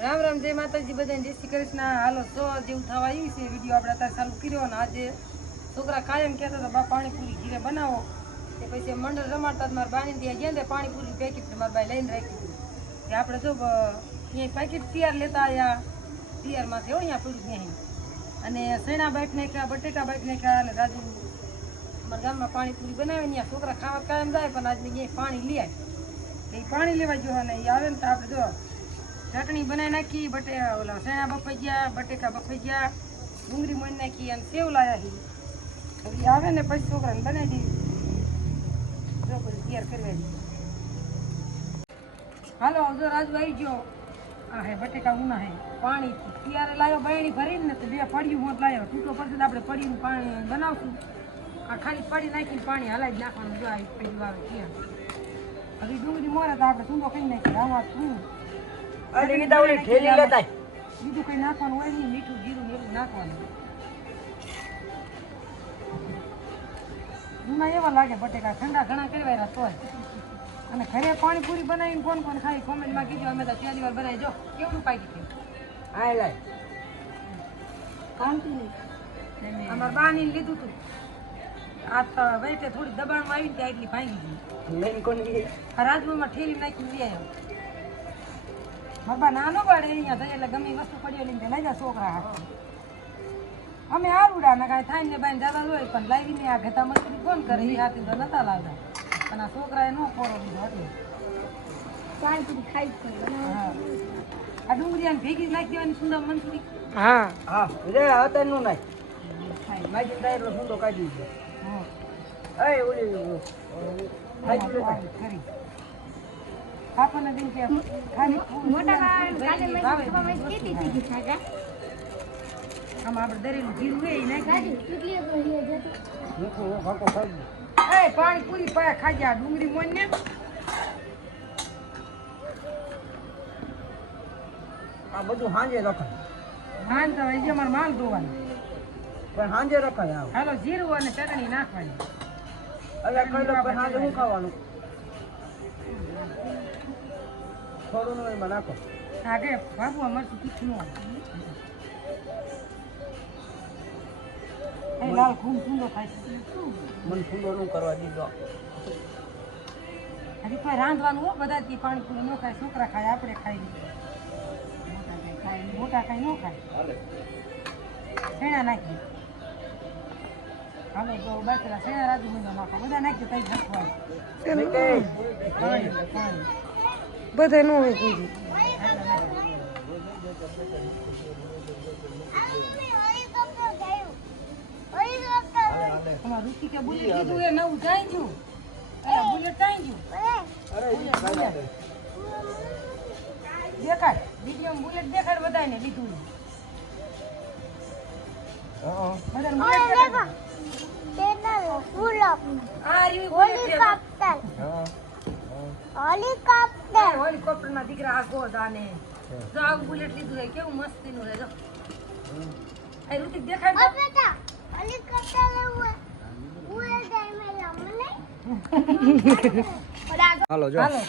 રામ રામ, જય માતાજી, બધાને જય શ્રી કૃષ્ણ. હાલો, સો જેવું થવા આવ્યું છે વીડિયો આપણે અત્યારે ચાલુ કર્યો અને આજે છોકરા કાયમ કહેતા હતા, બા, પાણીપુરી ઘીરે બનાવો. તે પછી મંડળ રમાડતા મારા બાની ત્યાં ગયા ને પાણીપુરી પેકેટ મારા ભાઈ લઈને રાખી દીધું કે આપણે જો અહીંયા પેકેટ તૈયાર લેતા આવ્યા તૈયારમાંથી હોય અહીંયા પૂરી ત્યાં અને સૈણા બાઈક નાખ્યા, બટેટા બાઈક નાખ્યા, અને રાજુ અમારા ગામમાં પાણીપુરી બનાવે ત્યાં છોકરા ખાવા કાયમ જાય, પણ આજે અહીંયા પાણી આવે એ પાણી લેવા જો અને એ આવે ને તો આપણે જો ચટણી બનાવી નાખી બટે ઓલા સેણા બફાઈ ગયા, બટેકા બફાઈ ગયા, ડુંગળી મળી નાખી અને સેવ લાયા હી હવે આવે ને પછી છોકરાને બનાવી દીધી બધું તૈયાર કરવા હાલો જો રાજુ આવી ગયો. આ હે બટેકા ઉના હે પાણી ત્યારે લાવ્યો બહેણી ભરીને, તો બે પડ્યું મોત લાવ્યો ટૂંકો પછી આપણે પડ્યું પાણી બનાવશું. આ ખાલી પડી નાખીને પાણી હલાવી નાખવાનું. જો આવી પડ્યું આવે ત્યાં. હવે ડુંગળી મોરે તો આપણે સૂંદો કરી નાખીએ. આમાં શું? બીજું કઈ નાખવાનું હોય નહીં મીઠું જીરું એવું નાખવાનું. એમાં એવા લાગે બટેકા ઠંડા ઘણા કરવાયા તોય. અને ઘરે પાણીપુરી બનાવીને કોણ કોણ ખાઈ કોમેન્ટમાં કીધું અમે તો પહેલી વાર બનાવી જો કેવડું પાકી થયું અમારા બાની લીધું તું. આ તો વૈતે થોડી દબાણમાં આવી ને ત્યાં એટલી ભાંગી ગઈ. આ રાજમાં ઠેલી નાખી લઈ આવ્યો. બાબા નાનો પડે અહીંયા થઈ એટલે ગમે એ વસ્તુ પડી હોય ને લઈ જાય છોકરા અમે આવડા ને કાંઈ થાય ને બાઈને દાદા હોય પણ લાવીને આ ઘેતા મજૂરી કોણ કરે એ હાથી તો નતા લાવતા. પણ આ છોકરાએ ન ખોરો દીધો એટલે હા. આ ડુંગળી ભેગી નાખી દેવાની સુંદર મંચુરી હા. હા ખરી આપણને દિન કે ખાલી ભેગી ભાવે આમ આપણે દરેલું જીરું હોય એ નાખી ખાઈ એ પાણી પૂરી પાયા ખાજા ડુંગળી મોન ને આ બધું સાંજે રખાય. માન તો હજી અમારે માલ ધોવાનું. પણ સાંજે રખાય આવ. હાલો જીરું અને ચટણી નાખવાની. અલ્યા કઈ લો પણ સાંજે શું ખાવાનું. થોડું નું એમાં નાખો. હા કે બાબુ આ મરચું તીખું ન હોય. એ લાલ ખૂન ખૂંદો થાય છે. મને ફૂલો કરવા દીધો. હજી કોઈ રાંધવાનું હો બધા પાણી પૂરી ન ખાય છોકરા ખાય આપણે ખાઈ લઈએ. મોટા ખાય મોટા ન ખાય. શેણા નાખી હાલો તો બાકીના શેણા રાજુ મહિનો નાખો. બધા નાખ્યું કઈ નાખવાનું. પાણી પાણી. બધા નું હોય કોઈ દેખાડ વીડિયો બુલેટ દેખાડ બધાને લીધું. બધાને બુલેટ દેખાડ. આ છે. આ હેલિકોપ્ટરના દીકરા આ ગોદાને. જો આવું બુલેટ લીધું છે કેવું મસ્તીનું છે જો. આ ઋતિક દેખાડ તો. હાલો જો. હાલો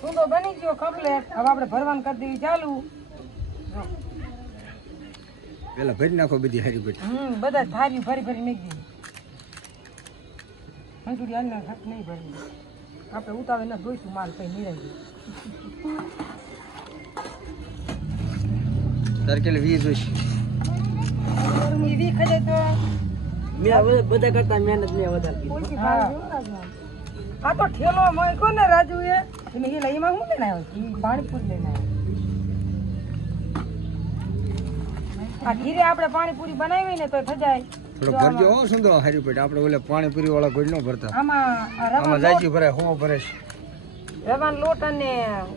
સુંદો હા બની ગયો કમ્પ્લેટ હવે આપણે ભરવાનું કરી દેવી ચાલુ. પેલા ભરી નાખો બધી હારી બધી. હમ બધા થારી ભરી ભરી મેં દીધી નહીં ભરી. આપણે ઉતાવળ ન જોઈશું માલ પછી નિરાઈ તારે વી વીસ જોઈશ? વી ખજે તો? મેં બધા કરતા મહેનત મેં વધારે. આ તો ઠેલો મૂક્યો ને રાજુ એ એને એ લઈ એમાં શું લઈને આવ્યો? પાણીપુરી લઈને આવ્યો. આ ઘીરે આપણે પાણીપુરી બનાવી ને તો થજાય થોડો ભરજો હો સુંદર હારી પેટ આપણે ઓલે પાણીપુરી વાળા કોઈ ન ભરતા આમાં આમાં જાજી ભરાય હો ભરે છે. રવાન લોટ અને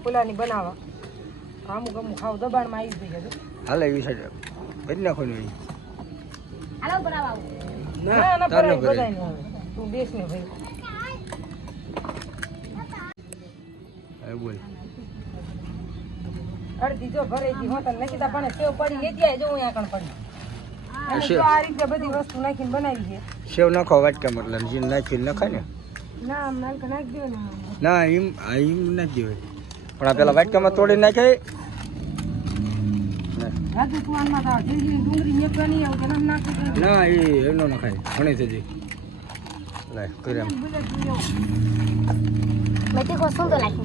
ઓલાની બનાવવા અમુક અમુક ખાવ દબાણમાં આવી છે. હાલે એવી સાઈડ ભરી નાખો ને ના ના ના તાર ન બધાયને હવે. તું બેસ ને ભાઈ. હવે બોલ. અડધી જો ભરે જી હોતન નકી તા પણ સેવ પડી લેતી આય જો હું અહીંયા કણ પડી. સેવ. જો નાખો વાટકા મતલબ જીન નાખી નખાય ને? ના એમ એમ નાખી દેવાય. પણ આ પેલા વાટકામાં તોડી નાખે. ના. એ એનો નખાય. ઘણી થતી લાય કર્યા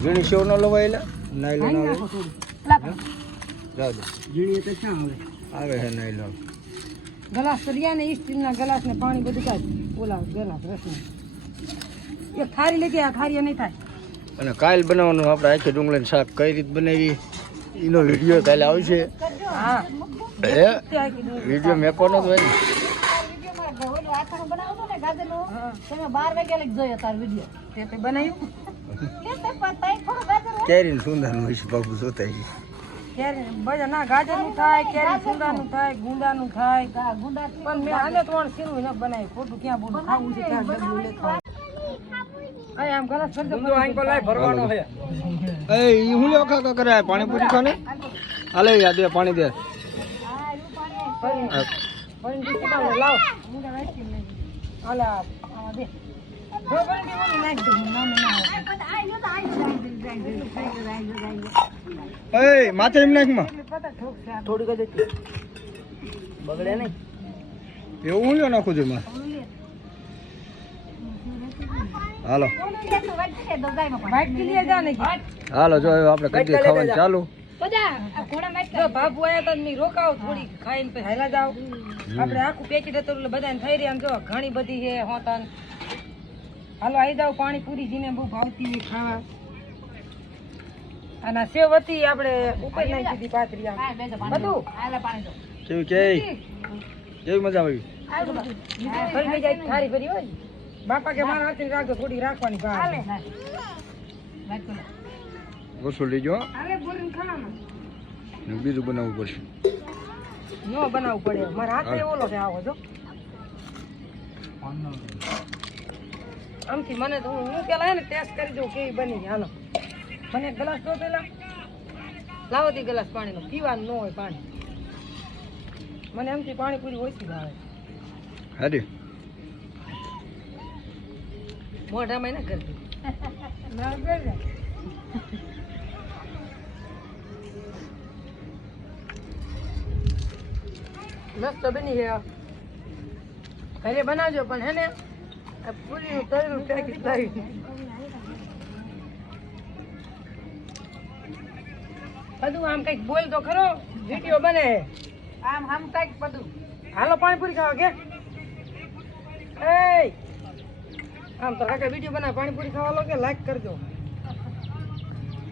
ઝીણી સેવ ન લવાય એટલે? નાઈ લો નાખી ના આવે? આવે છે નાઈ લો ગલાસ કર્યા ને ને સ્ટીલના ગ્લાસ ને પાણી બધું કાઢ ઓલા ગ્લાસ રસના. એ ખારી લેતી આ ખારી નહીં થાય. અને કાલ બનાવવાનું આપણે આખી ડુંગળીનું શાક કઈ રીત બનાવી? એનો વીડિયો કાલે આવશે. હા. વીડિયો મેકો જ હોય ને આથાનું બનાવતું ને લઈ બાપુ જોતા કેરી બધા ના ગાજરનું થાય કેરી સુંદાનું થાય ગુંદાનું થાય. પણ મેં આને ત્રણ સીરું ન બનાવી. ખોટું ક્યાં બોલું? ખાવું છે ક્યાં ડબલું લે ખાવું. કઈ આમ ગલાસ ભરતો એ ઈ હું લેવા કાકા કરે આ પાણીપુરી ખાને? હાલે યાદ દે પાણી દે. લાવ. દે. હાલે આ, દે. જો નાખી. એ માથે એમ નાખમાં. થોડીક જ બગડે નહીં. એવું હું લ્યો નાખું છું માં હાલો. હાલો જો આપણે કદી ખાવાનું ચાલુ. બાબુ આયા તા મેં રોકાવ થોડી ખાઈને પછી હાલ્યા જાવ આપણે આખું પેકેટ હતું એટલે બધાને થઈ રહ્યા જો ઘણી બધી છે હોતા હાલો આવી જાવ પાણી પૂરી જીને બહુ ભાવતી ખાવા. અને સેવતી આપણે ઉપર નાખી દીધી પાતરી બધું? કેવી કે? કેવી મજા આવી? ફરી જાય? થારી ફરી હોય? બાપા કે મારા હાથે રાખજો થોડી રાખવાની બહાર વસૂલ લીજો બીજું બનાવવું પડશે. નો બનાવવું પડે. મારા હાથે ઓલો છે આવો જો. આમથી મને તો હું પેલા હે ને ટેસ્ટ કરી દઉં કેવી બની. હાલો. મને એક ગ્લાસ દો પેલા. લાવો તી ગ્લાસ પાણીનો. પીવાનું ન હોય પાણી. મને એમથી પાણી પૂરી ઓછી ભાવે. હારી. મોઢામાં ના કરતી. મસ્ત બની છે ઘરે બનાવજો પણ હે ને. પૂરી તળેલું પેકેટ લાવી બધું આમ કંઈક બોલ તો ખરો વીડિયો બને. આમ આમ કંઈક બધું. હાલો પાણીપુરી ખાવા કે એય! આમ તો કાકા વીડિયો બનાવ પાણીપુરી ખાવા લો કે લાઈક કરજો.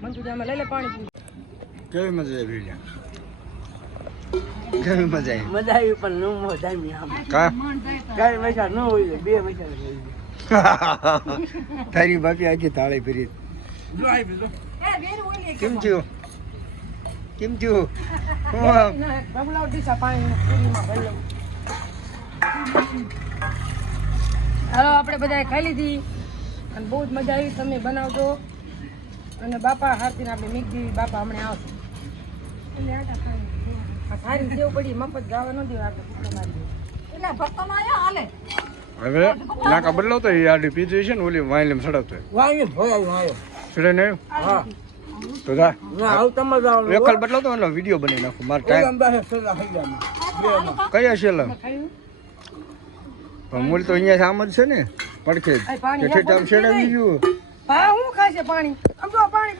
મંજુ જામે લઈ લે પાણીપુરી. કેવી મજા આવી વીડિયો? કેવી મજા આવી? મજા આવી પણ નું મો જામી આમ. કા? ગાડી મજા ન હોય બે મજા તારી બાકી આખી થાળી ફરી કેમ થયું? કેમ લઉં હાલો આપણે બધાએ ખાઈ લીધી. અને બહુ જ મજા આવી તમે બનાવજો. અને બાપા હાથીને આપણે મીઠી બાપા હમણાં આવશે. આ સારી દેવ પડી મફત ગાવા ન દેવા આપણે ભૂખો મારી હાલે. હવે નાકા બદલાવતો એ આડી પીધી છે ને ઓલી વાઈલેમ સડાવતો વાંગે હોય આવ્યો સડે ને હા. તો જા. ના આવ તમે જાવ એકલ બદલાવતો એટલે વીડિયો બની નાખું. મારે ટાઈમ કયા છે લા? ખાયું? પણ મૂળ તો અહીંયા આમ જ છે ને પડખે. કે આમ યાર, ગયું. હા હું ખાશે પાણી. આમ તો પાણી